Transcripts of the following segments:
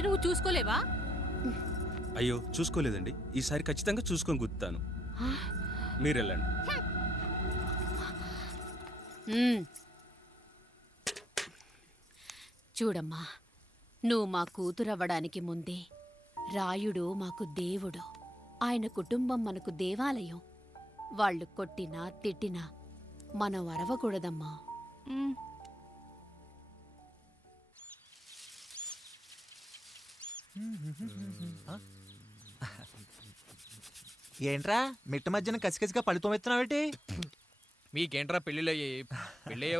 ఏంటి నువ్వు చూసుకోలేవా? అయ్యో చూసుకోలేదండి, ఈసారి ఖచ్చితంగా చూసుకొని గుర్తాను. మీరు వెళ్ళండి. చూడమ్మా, నువ్వు మా కూతురవ్వడానికి ముందే రాయుడు మాకు దేవుడు, ఆయన కుటుంబం మనకు దేవాలయం. వాళ్ళు కొట్టినా తిట్టినా మనం అరవకూడదమ్మా. ఏంట్రా మిట్ట మధ్యన కసికసిగా పళ్ళుతో ఎత్తున్నావేటి? మీకేంట్రా పెళ్ళిళ్ళయ్యాయి? పెళ్ళి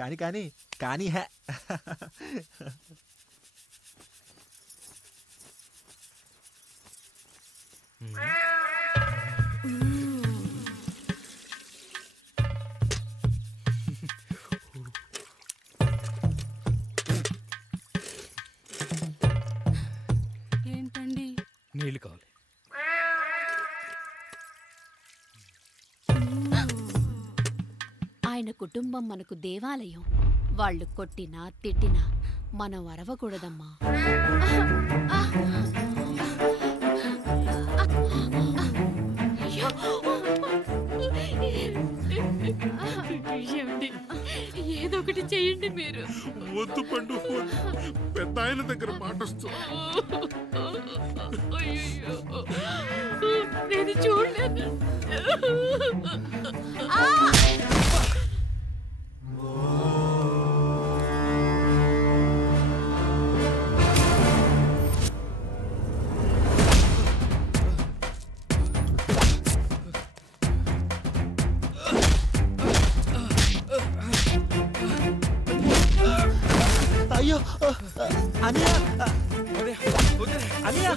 కానీ కానీ కానీ హే ఏంటండి? నీళ్ళు కావాలి. ఆయన కుటుంబం మనకు దేవాలయం. వాళ్ళు కొట్టినా తిట్టినా మనం అరవకూడదమ్మా. ఏదో ఒకటి చెయ్యండి మీరు. వద్దు పండు, పెద్ద ఆయన దగ్గర మాటొస్తూ. నేను చూడలేదు. అయ్యో అనియా అనియా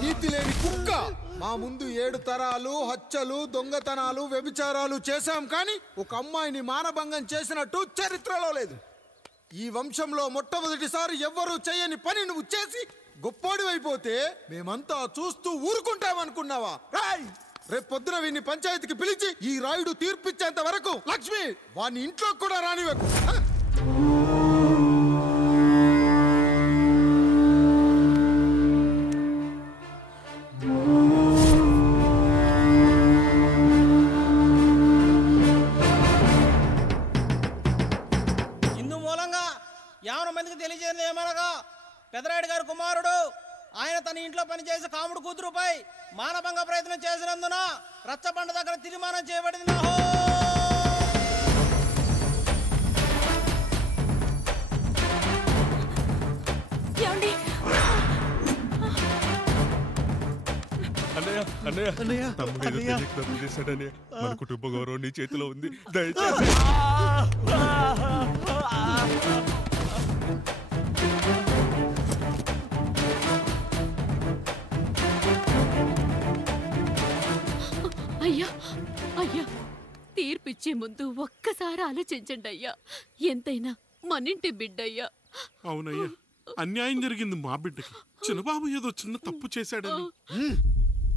నీతి లేని కుక్క, మా ముందు 7 తరాలు హత్యలు దొంగతనాలు వ్యభిచారాలు చేశాం, కానీ ఒక అమ్మాయిని మానభంగం చేసినట్టు చరిత్రలో లేదు. ఈ వంశంలో మొట్టమొదటిసారి ఎవ్వరూ చేయని పని నువ్వు చేసి గొప్పోడివైపోతే మేమంతా చూస్తూ ఊరుకుంటామనుకున్నావా? రేపు పొద్దున వీడిని పంచాయతీకి పిలిచి ఈ రాయుడు తీర్పిచ్చేంత వరకు లక్ష్మి వాడిని ఇంట్లో కూడా రానివ్వకు. తెలియజేది ఏమనగా, పెదరాయుడు గారి కుమారుడు ఆయన తన ఇంట్లో పనిచేసే కాముడు కూతురుపై మానభంగ ప్రయత్నం చేసినందున రచ్చబండ దగ్గర తీర్మానం చేయబడింది. మన కుటుంబ గౌరవం నీ చేతిలో ఉంది, దయచేసి. అయ్యా అయ్యా, తీర్పిచ్చే ముందు ఒక్కసారి ఆలోచించండి అయ్యా. ఎంతైనా మనింటి బిడ్డయ్యా. అవునయ్యా, అన్యాయం జరిగింది మా బిడ్డకి. చిన్నబాబు ఏదో చిన్న తప్పు చేశాడని.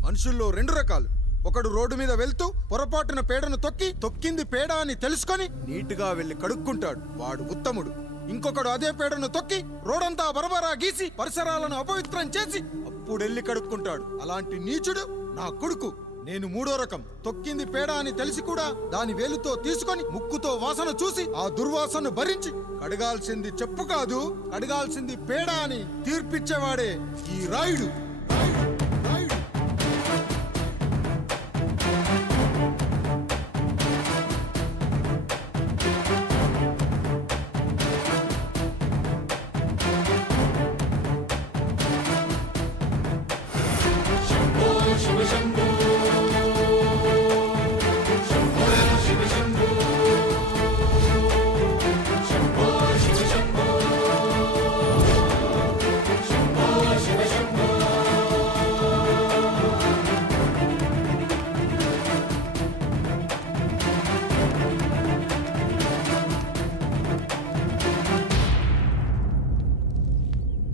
మనుషుల్లో 2 రకాలు, ఒకడు రోడ్డు మీద వెళ్తూ పొరపాటున పేడను తొక్కింది పేడ అని తెలుసుకొని నీటుగా వెళ్లి కడుక్కుంటాడు, వాడు ఉత్తముడు. ఇంకొకడు అదే పేడను తొక్కి రోడంతా బరబరా గీసి పరిసరాలను అపవిత్రం చేసి అప్పుడెళ్ళి కడుక్కుంటాడు. అలాంటి నీచుడు నా కొడుకు. నేను మూడో రకం. తొక్కింది పేడ అని తెలిసి కూడా దాని వేలుతో తీసుకొని ముక్కుతో వాసన చూసి ఆ దుర్వాసన భరించి కడగాల్సింది చెప్పు కాదు, కడగాల్సింది పేడ అని తీర్పిచ్చేవాడే ఈ రాయుడు.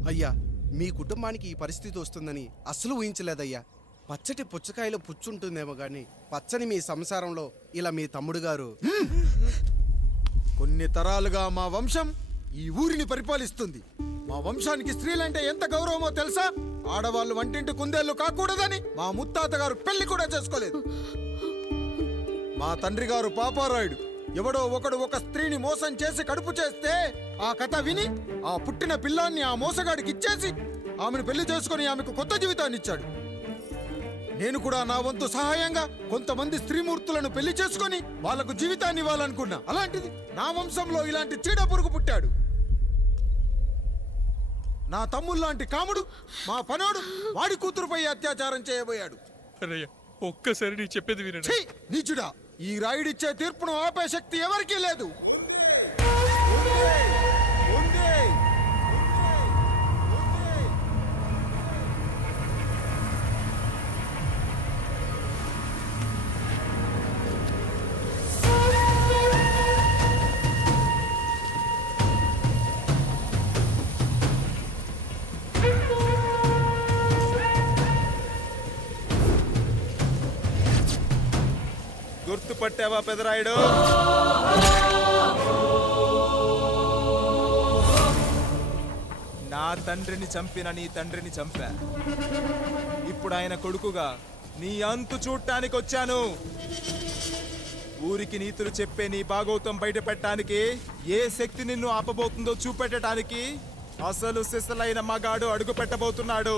అయ్యా, మీ కుటుంబానికి ఈ పరిస్థితి వస్తుందని అస్సలు ఊహించలేదయ్యా. పచ్చటి పుచ్చకాయలో పుచ్చుంటుందేమో గాని పచ్చని మీ సంసారంలో ఇలా మీ తమ్ముడు గారు కొన్ని తరాలుగా మా వంశం ఈ ఊరిని పరిపాలిస్తుంది. మా వంశానికి స్త్రీలంటే ఎంత గౌరవమో తెలుసా? ఆడవాళ్ళు వంటింటి కుందేళ్లు కాకూడదని మా ముత్తాత గారు పెళ్లి కూడా చేసుకోలేదు. మా తండ్రి గారు పాపారాయుడు ఎవడో ఒకడు ఒక స్త్రీని మోసం చేసి కడుపు చేస్తే ఆ కథ విని ఆ పుట్టిన పిల్లాన్ని ఆ మోసగాడికి ఇచ్చేసి ఆమెను పెళ్లి చేసుకుని ఆమెకు కొత్త జీవితాన్ని ఇచ్చాడు. నేను కూడా నా వంతు సహాయంగా కొంతమంది స్త్రీమూర్తులను పెళ్లి చేసుకొని వాళ్లకు జీవితాన్ని ఇవ్వాలనుకున్నా. అలాంటిది నా వంశంలో ఇలాంటి చీడ పురుగు పుట్టాడు. నా తమ్ముళ్ళలాంటి కాముడు మా పనోడు వాడి కూతురుపై అత్యాచారం చేయబోయాడు. ఒక్కసారి నీ చెప్పేది వినండి. ఛీ, నీచుడా! ఈ రాయుడిచ్చే తీర్పును ఆపే శక్తి ఎవరికీ లేదు. గుర్తుపట్టావా పెదరాయుడు? నా తండ్రిని చంపిన నీ తండ్రిని చంపా. ఇప్పుడు ఆయన కొడుకుగా నీ అంతు చూడటానికి వచ్చాను. ఊరికి నీతులు చెప్పే నీ భాగవతం బయట పెట్టడానికి, ఏ శక్తి నిన్ను ఆపబోతుందో చూపెట్టడానికి అసలు సిసలైన మగాడు అడుగు పెట్టబోతున్నాడు.